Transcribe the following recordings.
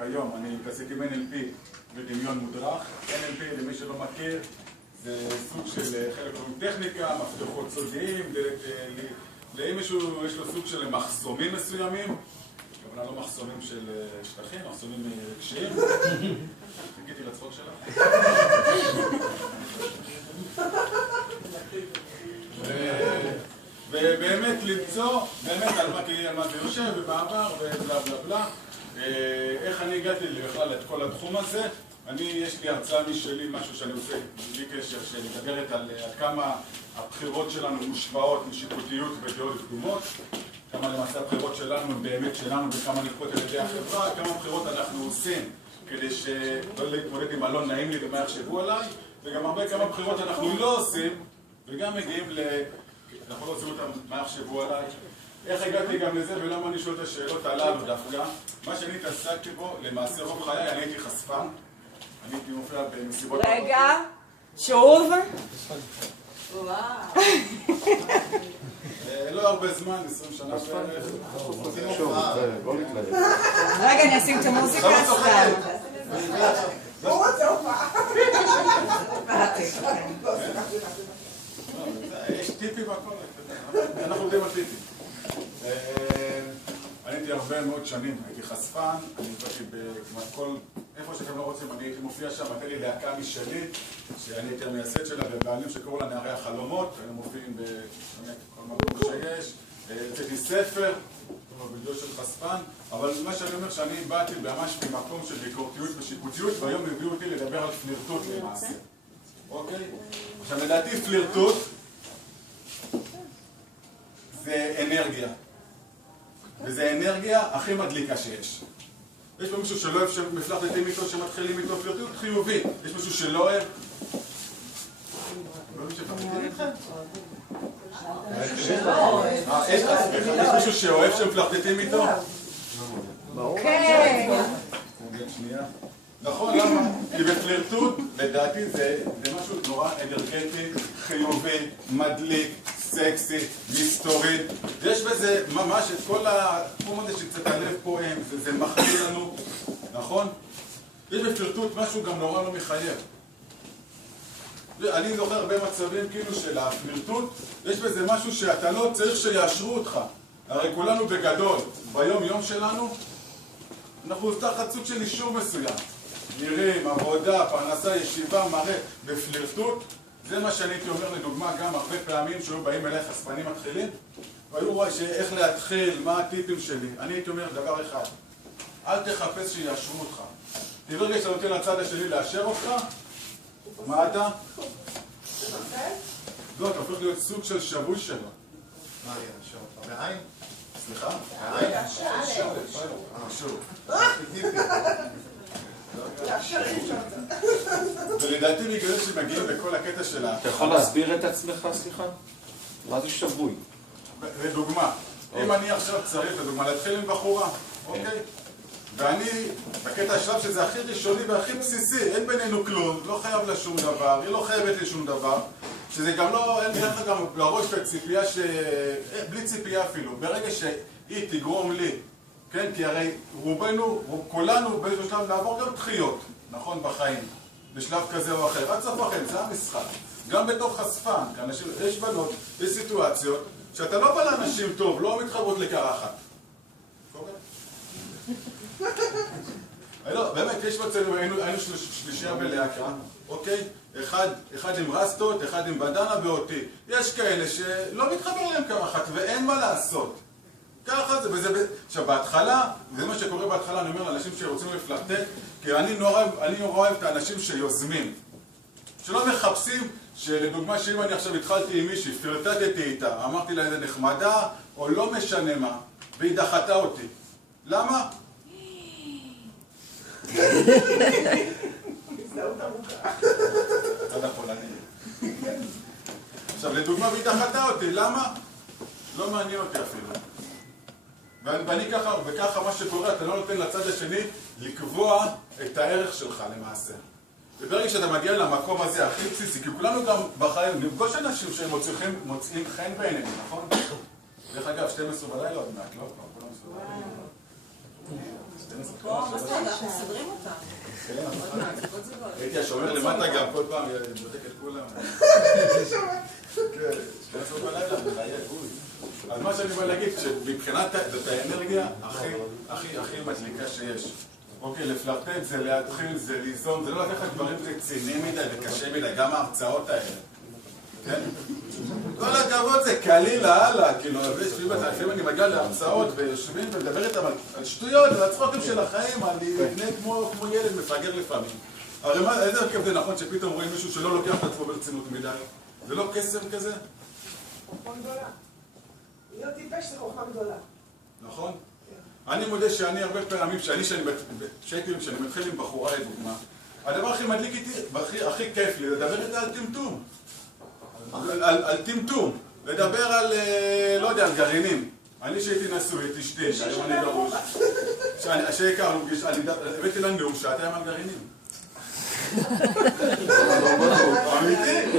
כיום אני מתעסק עם NLP ודמיון מודרך. NLP, למי שלא מכיר, זה סוג של חלק מטכניקה, מפתחות סודיים, לאם מישהו יש לו סוג של מחסומים מסוימים, כמובן לא מחסומים של שטחים, מחסומים רגשיים. חיכיתי לצחוק שלה. ובאמת למצוא, באמת על מה זה יושב ובעבר ובלה בלה בלה. איך אני הגעתי בכלל את כל התחום הזה? יש לי הרצאה משלי, משהו שאני עושה בלי קשר, שמדברת על כמה הבחירות שלנו מושפעות משיפוטיות ודעות קדומות, כמה למעשה הבחירות שלנו הן באמת שלנו וכמה נקפות על ידי החברה, כמה בחירות אנחנו עושים כדי שלא להתמודד עם הלא נעים לי ומה יחשבו עליי, וגם הרבה כמה בחירות אנחנו לא עושים וגם מגיעים אנחנו לא עושים אותם מה יחשבו עליי. איך הגעתי גם לזה ולמה אני שואל את השאלות הללו דווקא? מה שאני התעסקתי בו, למעשה רוב חיי, אני הייתי חשפן. אני הייתי מופיע במסיבות... רגע, שוב. וואו. לא הרבה זמן, 20 שנה בערך. רגע, אני אשים את המוזיקה סתם. הוא רוצה הופעה. יש טיפים והכל, אנחנו יודעים על טיפים. אני הייתי הרבה מאוד שנים, הייתי חשפן, אני באתי בכמעט כל... איפה שאתם לא רוצים, אני הייתי מופיע שם, הייתה לי להקה משלי, שאני הייתי המייסד שלה, ובעלים שקראו לה נערי החלומות, היינו מופיעים בכל מקום שיש, יצאתי ספר, בגלל של חשפן, אבל מה שאני אומר שאני באתי ממש ממקום של ביקורתיות ושיפוטיות, והיום הביאו אותי לדבר על פלירטוט למעשה. אוקיי? עכשיו, לדעתי פלירטוט זה אנרגיה. וזה האנרגיה הכי מדליקה שיש. יש פה מישהו שלא אוהב שמפלרטטים איתו, שמתחילים איתו פלירטוט חיובי. יש מישהו שלא אוהב? לא אוהב שמפלרטטים איתכם? יש מישהו שאוהב שמפלרטטים איתו? כן. שנייה. נכון, למה? כי בפלירטוט, לדעתי, זה משהו נורא אנרגטי, חיובי, מדליק, סקסי, מסתורי. יש בזה ממש את כל התחום הזה שקצת הלב פועם, זה מחמיא לנו, נכון? יש בפלירטוט משהו גם נורא לא מחייב. אני זוכר הרבה מצבים כאילו של הפלירטוט, יש בזה משהו שאתה לא צריך שיאשרו אותך. הרי כולנו בגדול, ביום יום שלנו, אנחנו תחת סוג של אישור מסוים. נראים, עבודה, פרנסה, ישיבה, מראה, בפלירטוט. זה מה שאני הייתי אומר לדוגמה גם הרבה פעמים שהיו באים אליי חשפנים מתחילים והיו רואים איך להתחיל, מה הטיפים שלי. אני הייתי אומר דבר אחד, אל תחפש שיאשרו אותך. תברגע שאתה נותן לצד השני לאשר אותך, מה אתה? לא, אתה הופך להיות סוג של שבוי שלו. מה יהיה לאשר אותך? בעין? סליחה? בעין? שוב. שוב. ולדעתי בגלל שמגיעים בכל הקטע שלה. אתה יכול להסביר את עצמך, סליחה? מה זה שבוי? לדוגמה, אם אני עכשיו צריך, לדוגמה, להתחיל עם בחורה, אוקיי? ואני, בקטע השלב שזה הכי ראשוני והכי בסיסי, אין בינינו כלום, לא חייב לה שום דבר, היא לא חייבת לי שום דבר, שזה גם לא, אין לך גם לראש את הציפייה בלי ציפייה אפילו, ברגע שהיא תגרום לי, כן? כי הרי רובנו, כולנו באיזשהו שלב נעבור גם דחיות, נכון, בחיים, בשלב כזה או אחר, עד סוף החיים, זה המשחק. גם בתוך חשפן, יש בנות, יש סיטואציות, שאתה לא בא לאנשים טוב, לא מתחברות לקרחת. באמת, יש מצבים, היינו שלישייה בלהקה, אוקיי? אחד עם רסטות, אחד עם בדנה ואותי. יש כאלה שלא מתחבר להם קרחת ואין מה לעשות. ככה זה, וזה... עכשיו, בהתחלה, זה מה שקורה בהתחלה, אני אומר לאנשים שרוצים לפלרטט, כי אני נורא אוהב את האנשים שיוזמים. שלא מחפשים, שלדוגמה שאם אני עכשיו התחלתי עם מישהי, פלרטטתי איתה, אמרתי לה איזה נחמדה, או לא משנה מה, והיא דחתה אותי. למה? עכשיו, לדוגמה, והיא דחתה אותי, למה? לא מעניין אותי אפילו. ואני ככה, וככה מה שקורה, אתה לא נותן לצד השני לקבוע את הערך שלך למעשה. וברגע שאתה מגיע למקום הזה הכי בסיסי, כי כולנו גם בחיים נפגוש אנשים שהם מוצאים חן בעינינו, נכון? דרך אגב, 12 בלילה עוד מעט, לא? כולם מסוגלים. פה, מה זה, אנחנו מסדרים אותה. עוד מעט, עוד זוגות. הייתי השומר למטה גם כל פעם, בודק את כולם. כן, 12 בלילה, מחייב, אז מה שאני בא להגיד, שמבחינת זאת האנרגיה הכי מדליקה שיש. אוקיי, לפלרטט זה להתחיל, זה ליזום, זה לא לקחת דברים רציניים מדי וקשה מדי, גם ההרצאות האלה. כן? כל הכבוד זה קליל הלאה, כאילו, לפעמים אני מגיע להרצאות ויושבים ומדבר איתם על שטויות, על הצחוקים של החיים, על להתנהג כמו ילד מפגר לפעמים. הרי איזה הרכב זה נכון שפתאום רואים מישהו שלא לוקח את עצמו ברצינות מדי? זה לא קסם כזה? חוכמה גדולה. להיות טיפש זה חוכמה גדולה. נכון? אני מודה שאני הרבה פעמים, כשאני מתחיל עם בחורה לדוגמה, הדבר הכי מדליק איתי, הכי כיף לי, לדבר איתה על טמטום. על טמטום. לדבר על, לא יודע, על גרעינים. אני שהייתי נשוי, את אשתי, שהיום אני גרוש. שהכרנו, הבאתי לנו נאום שעתיים על גרעינים. אמיתי?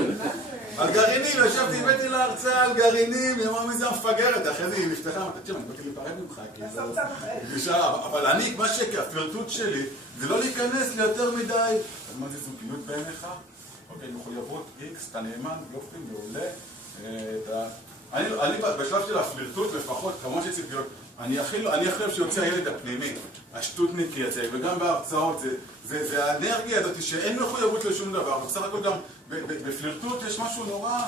על גרעינים, ישבתי, הבאתי לה הרצאה על גרעינים, היא אמרה מי זה המפגרת, אחרי זה היא נפתחה, אמרתי, תקשיב, אני באתי להיפרד ממך, אבל אני, מה שהפלרטוט שלי, זה לא להיכנס ליותר מדי, אז מה זה זוגיות בעיניך? אוקיי, מחויבות איקס, אתה נאמן, יופי, מעולה, אני בשלב של הפלרטוט לפחות, כמובן שציפיות, אני הכי אוהב שיוצא הילד הפנימי, השטותניקי הזה, וגם בהרצאות, זה האנרגיה הזאת שאין מחויבות לשום דבר, ובסך הכל גם בפלרטוט יש משהו נורא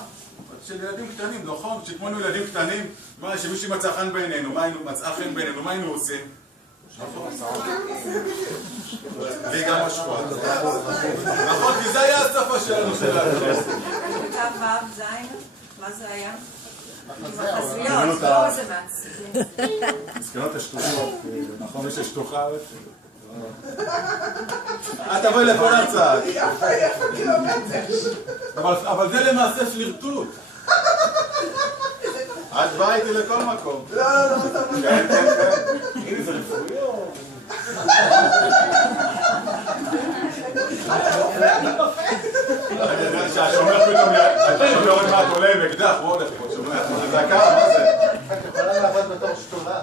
של ילדים קטנים, נכון? שכמונו ילדים קטנים, שמישהי מצא חן בעינינו, מצאה חן בעינינו, מה היינו עושים? והיא גם משפוע. נכון, כי זה היה השפה שלנו שלנו. כתב ו' זין, מה זה היה? מחזיות, לא זה מעצבים. מסכנות השטוחות, נכון, יש השטוחה. תבואי לכל הרצאה. יפה קילומטר. אבל זה למעשה פלירטוט. את באה איתי לכל מקום. לא, כן, כן, כן. הנה זה רפואיות. אני יודע שהשומר פתאום, אתה שומר עוד מעט עולה עם אקדח, הוא הולך פה, שומר, זה דקה, מה זה? את יכולה לעבוד בתור שתולה,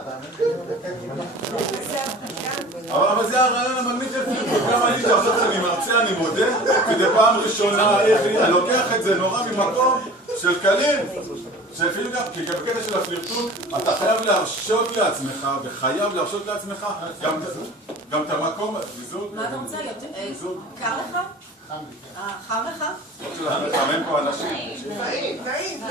אבל זה הרעיון המגניב של פלירטוט, גם אני שעכשיו שאני מרצה, אני מודה, כדי פעם ראשונה, אני לוקח את זה נורא ממקום של קליל, שלפעמים גם, כי בקטע של הפלירטוט, אתה חייב להרשות לעצמך, וחייב להרשות לעצמך גם את המקום, זיזוג. מה אתה רוצה? קר לך? חם לך? לא שלך מחמם פה אנשים. נעים.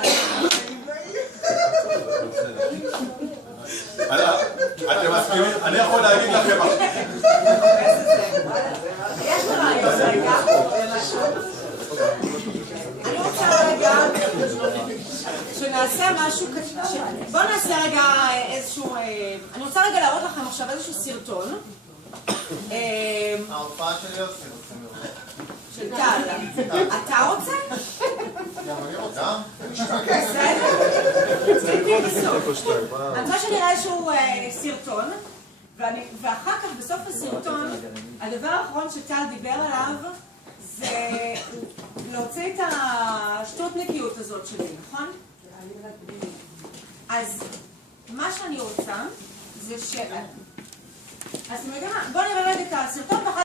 אתם מסכימים? אני יכול להגיד לכם יש לי רעיון רגע. אני רוצה רגע שנעשה משהו, בואו נעשה רגע איזשהו, אני רוצה רגע להראות לכם עכשיו איזשהו סרטון. ההופעה של יוסי רוצים לראות. של טל. אתה רוצה? גם אני רוצה. אני רוצה שנראה איזשהו סרטון, ואחר כך בסוף הסרטון, הדבר האחרון שטל דיבר עליו זה להוציא את השטותניקיות הזאת שלי, נכון? אז מה שאני רוצה זה ש... אז בואו נראה רגע את הסרטון ואחר